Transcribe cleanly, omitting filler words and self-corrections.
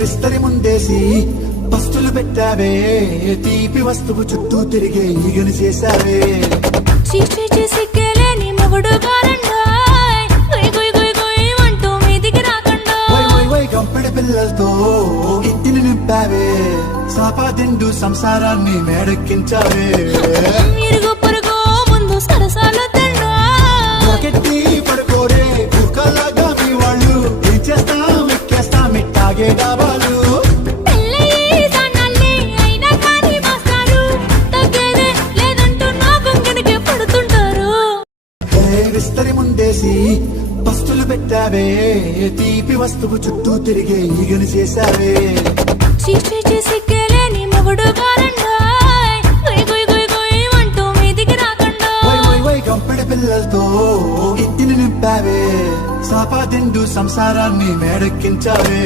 విస్తరి ముందేసి పస్తులు పెట్టావే, తీపి వస్తువు చుట్టూ తిరిగే ఈగను చేశావే. చీచి చేసి కేలేని మొగుడు గారండాయ్, గుయ్ గుయ్ గుయ్ గుయ్ అంటూ మీదికి రాకండా. వై వై వై గంపెడి పిల్లలతో ఇంటిని నింపావే, సాపాదిండు సంసారాన్ని మేడెక్కించావే. ఇరుగు పొరుగు ముందు సరసాలు గట్టి పడుకోరే కుక్కలాగా మీ వాళ్ళు, ఏం చేస్తాం ఎక్కేస్తాం ఇట్టాగే డాబాలు. విస్తరి ముందేసి పస్తులు పెట్టావే, తీపి వస్తువు చుట్టూ తిరిగే ఈగను చేశావే. చీచి చేసి కేలేని మొగుడు గారండాయ్, గుయ్ గుయ్ గుయ్ గుయ్ అంటూ మీదికి రాకండా. వై వై వై గంపెడి పిల్లలతో ఇంటిని నింపావే, సాపాదిండు సంసారాన్ని మేడెక్కించావే.